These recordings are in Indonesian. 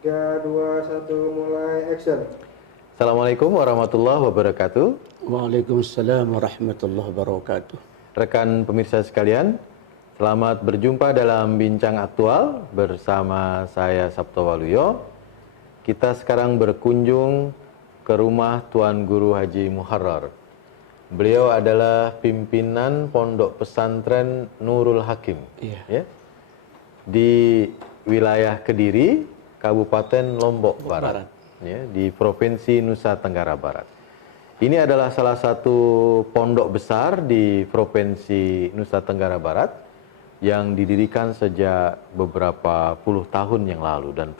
3, 2, 1, mulai action. Assalamualaikum warahmatullahi wabarakatuh. Waalaikumsalam warahmatullahi wabarakatuh. Rekan pemirsa sekalian, selamat berjumpa dalam Bincang Aktual bersama saya Sabto Waluyo. Kita sekarang berkunjung ke rumah Tuan Guru Haji Muharrar. Beliau adalah pimpinan Pondok Pesantren Nurul Hakim, ya, di wilayah Kediri, Kabupaten Lombok Barat, ya, di Provinsi Nusa Tenggara Barat. Ini adalah salah satu pondok besar di Provinsi Nusa Tenggara Barat yang didirikan sejak beberapa puluh tahun yang lalu, dan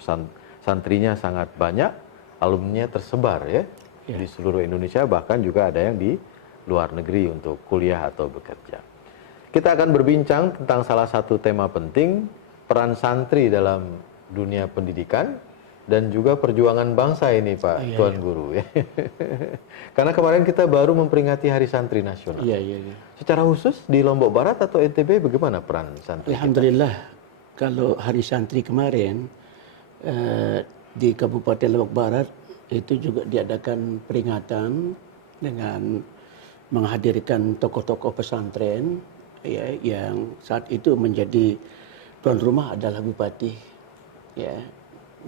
santrinya sangat banyak, alumninya tersebar ya di seluruh Indonesia, bahkan juga ada yang di luar negeri untuk kuliah atau bekerja. Kita akan berbincang tentang salah satu tema penting, peran santri dalam dunia pendidikan dan juga perjuangan bangsa ini, Pak Tuan Guru. Ya. Karena kemarin kita baru memperingati Hari Santri Nasional. Secara khusus di Lombok Barat atau NTB bagaimana peran santri? Alhamdulillah, kalau Hari Santri kemarin di Kabupaten Lombok Barat itu juga diadakan peringatan dengan menghadirkan tokoh-tokoh pesantren ya, yang saat itu menjadi tuan rumah adalah bupati ya,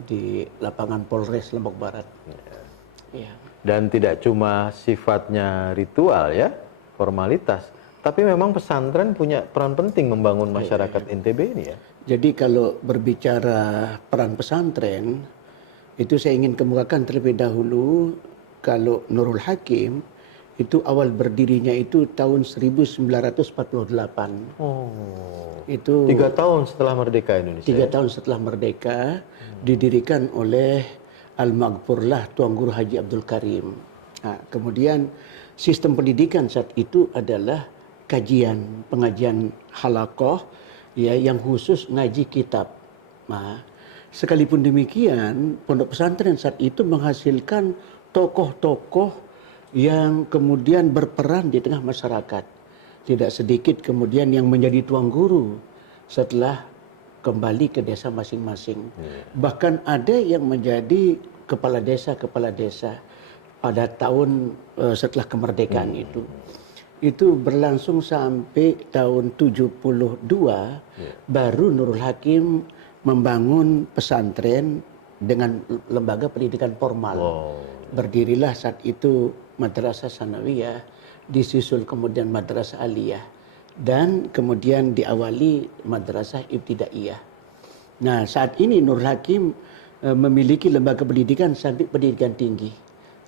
di lapangan Polres Lombok Barat. Ya. Dan tidak cuma sifatnya ritual ya, formalitas, tapi memang pesantren punya peran penting membangun masyarakat NTB ini ya. Jadi kalau berbicara peran pesantren, itu saya ingin kemukakan terlebih dahulu, kalau Nurul Hakim itu awal berdirinya itu tahun 1948. Itu 3 tahun setelah merdeka Indonesia. 3 tahun setelah merdeka, didirikan oleh Al-Maghfurlah Tuan Guru Haji Abdul Karim. Nah, kemudian sistem pendidikan saat itu adalah pengajian halaqah ya, yang khusus ngaji kitab. Nah, sekalipun demikian, pondok pesantren saat itu menghasilkan tokoh-tokoh yang kemudian berperan di tengah masyarakat. Tidak sedikit kemudian yang menjadi tuan guru setelah kembali ke desa masing-masing. Bahkan ada yang menjadi kepala desa pada tahun setelah kemerdekaan itu. Itu berlangsung sampai tahun 72, baru Nurul Hakim membangun pesantren dengan lembaga pendidikan formal. Berdirilah saat itu Madrasah Sanawiyah, disusul kemudian Madrasah Aliyah, dan kemudian diawali Madrasah Ibtidaiyah. Nah, saat ini Nurul Hakim memiliki lembaga pendidikan sampai pendidikan tinggi.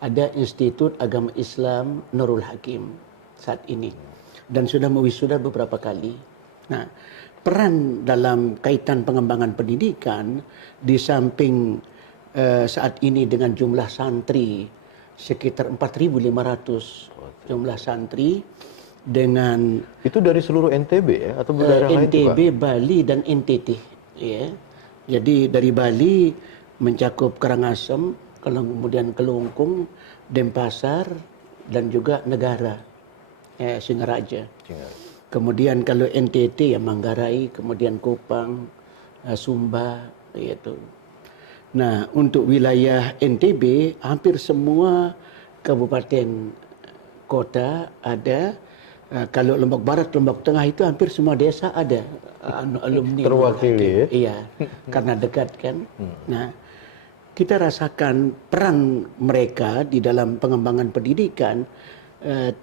Ada Institut Agama Islam Nurul Hakim saat ini, dan sudah mewisuda beberapa kali. Nah, peran dalam kaitan pengembangan pendidikan, di samping saat ini dengan jumlah santri sekitar 4.500 jumlah santri, dengan itu dari seluruh NTB ya, atau daerah lain juga? NTB, Bali dan NTT ya. Jadi dari Bali mencakup Karangasem, kemudian Kelungkung, Denpasar, dan juga Negara Singaraja. Kemudian kalau NTT ya Manggarai, kemudian Kupang, Sumba yaitu. Nah, untuk wilayah NTB hampir semua kabupaten kota ada. Kalau Lombok Barat, Lombok Tengah itu hampir semua desa ada alumni terwakili. Iya, karena dekat kan. Nah, kita rasakan peran mereka di dalam pengembangan pendidikan,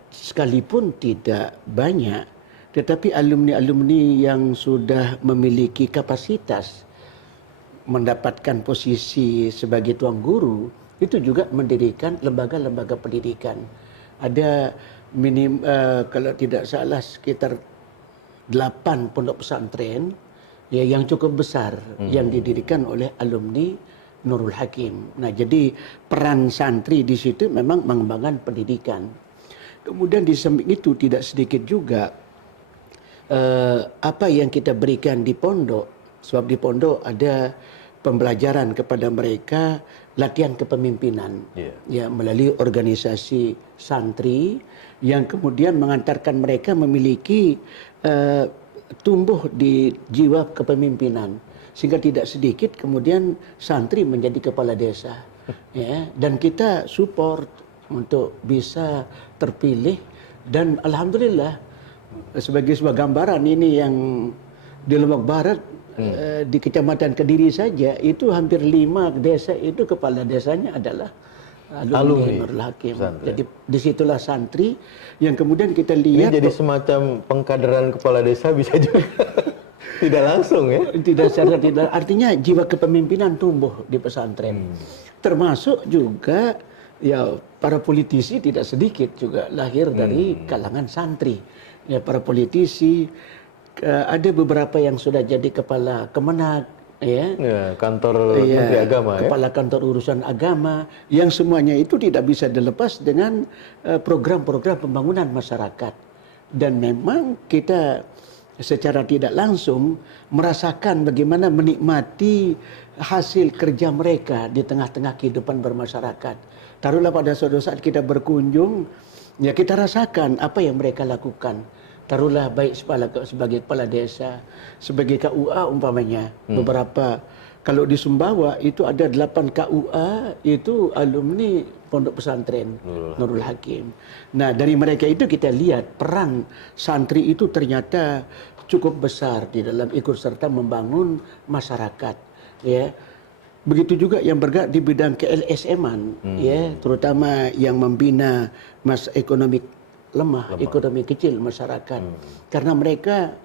sekalipun tidak banyak, tetapi alumni-alumni yang sudah memiliki kapasitas mendapatkan posisi sebagai tuan guru, itu juga mendirikan lembaga-lembaga pendidikan. Ada kalau tidak salah sekitar 8 pondok pesantren ya, yang cukup besar yang didirikan oleh alumni Nurul Hakim. Nah, jadi peran santri di situ memang mengembangkan pendidikan. Kemudian di samping itu tidak sedikit juga apa yang kita berikan di pondok. Sebab di pondok ada pembelajaran kepada mereka latihan kepemimpinan ya, melalui organisasi santri yang kemudian mengantarkan mereka memiliki tumbuh di jiwa kepemimpinan. sehingga tidak sedikit kemudian santri menjadi kepala desa. Ya, dan kita support untuk bisa terpilih, dan alhamdulillah sebagai sebuah gambaran ini yang di Lombok Barat di Kecamatan Kediri saja itu hampir 5 desa itu kepala desanya adalah alumni Nurul Hakim. Jadi disitulah santri yang kemudian kita lihat ini jadi semacam pengkaderan kepala desa bisa juga tidak langsung ya. tidak artinya jiwa kepemimpinan tumbuh di pesantren. Termasuk juga ya para politisi tidak sedikit juga lahir dari kalangan santri. Ya para politisi ada beberapa yang sudah jadi kepala Kemenak, ya, kantor Menteri Agama, kepala kantor urusan agama, yang semuanya itu tidak bisa dilepas dengan program-program pembangunan masyarakat. Dan memang kita secara tidak langsung merasakan bagaimana menikmati hasil kerja mereka di tengah-tengah kehidupan bermasyarakat. Taruhlah pada suatu saat kita berkunjung, ya kita rasakan apa yang mereka lakukan. Taruhlah baik sebagai kepala desa, sebagai KUA umpamanya. Beberapa, kalau di Sumbawa itu ada 8 KUA itu alumni Pondok Pesantren Nurul Hakim. Nah dari mereka itu kita lihat peran santri itu ternyata cukup besar di dalam ikut serta membangun masyarakat. Ya. Begitu juga yang bergerak di bidang KLSM-an, ya, terutama yang membina ekonomi lemah, ekonomi kecil masyarakat. Karena mereka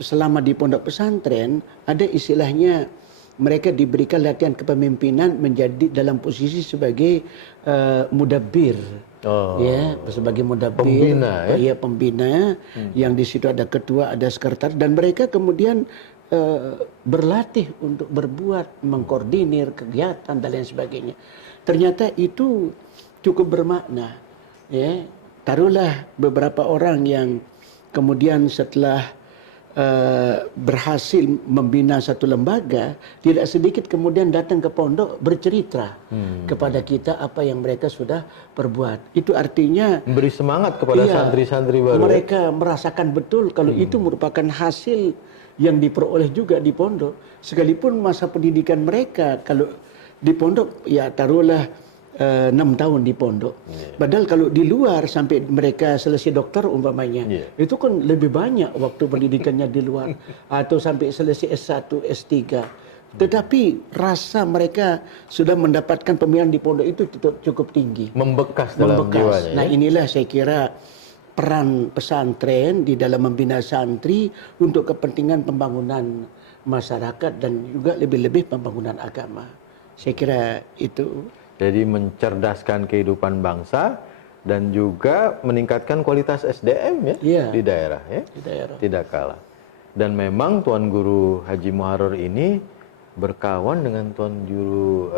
selama di pondok pesantren ada istilahnya mereka diberikan latihan kepemimpinan menjadi dalam posisi sebagai mudabbir. Ya, sebagai mudabbir, pembina, ya? Pembina yang di situ ada ketua, ada sekretaris, dan mereka kemudian berlatih untuk berbuat, mengkoordinir kegiatan dan lain sebagainya. Ternyata itu cukup bermakna. Ya, taruhlah beberapa orang yang kemudian setelah berhasil membina satu lembaga, tidak sedikit kemudian datang ke pondok bercerita kepada kita apa yang mereka sudah perbuat. Itu artinya memberi semangat kepada santri-santri baru. Mereka merasakan betul kalau itu merupakan hasil yang diperoleh juga di pondok. Sekalipun masa pendidikan mereka kalau di pondok ya taruhlah 6 tahun di pondok. Padahal kalau di luar sampai mereka selesai dokter umpamanya, itu kan lebih banyak waktu pendidikannya di luar. Atau sampai selesai S1, S3. Tetapi rasa mereka sudah mendapatkan pembinaan di pondok itu cukup tinggi. Membekas dalam jiwanya. Nah inilah saya kira peran pesantren di dalam membina santri untuk kepentingan pembangunan masyarakat dan juga lebih-lebih pembangunan agama. Saya kira itu. Jadi mencerdaskan kehidupan bangsa dan juga meningkatkan kualitas SDM ya di daerah ya. Di daerah. Tidak kalah. Dan memang Tuan Guru Haji Muharrar ini berkawan dengan Tuan Guru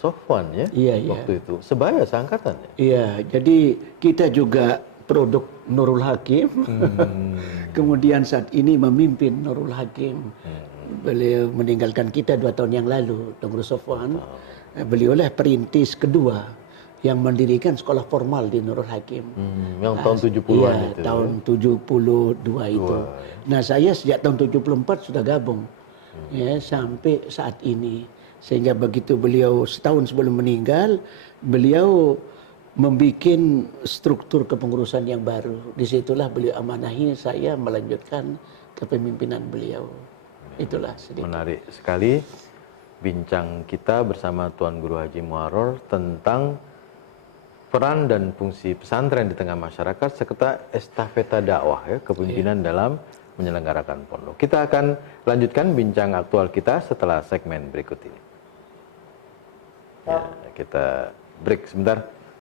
Sofwan ya waktu itu. Sebaya seangkatan ya. Iya, jadi kita juga produk Nurul Hakim. Kemudian saat ini memimpin Nurul Hakim. Beliau meninggalkan kita 2 tahun yang lalu, Tuan Guru Sofwan. Beliau lah perintis kedua yang mendirikan sekolah formal di Nurul Hakim. Yang tahun 70-an itu. Tahun 72 itu. Nah, saya sejak tahun 74 sudah gabung. Ya, sampai saat ini. Sehingga begitu beliau setahun sebelum meninggal, beliau membuat struktur kepengurusan yang baru. Disitulah beliau amanahi saya melanjutkan kepemimpinan beliau. Itulah sedikit. Menarik sekali bincang kita bersama Tuan Guru Haji Muharrar tentang peran dan fungsi pesantren di tengah masyarakat serta estafeta dakwah ya, kepemimpinan dalam menyelenggarakan pondok. Kita akan lanjutkan bincang aktual kita setelah segmen berikut ini. Ya, kita break sebentar.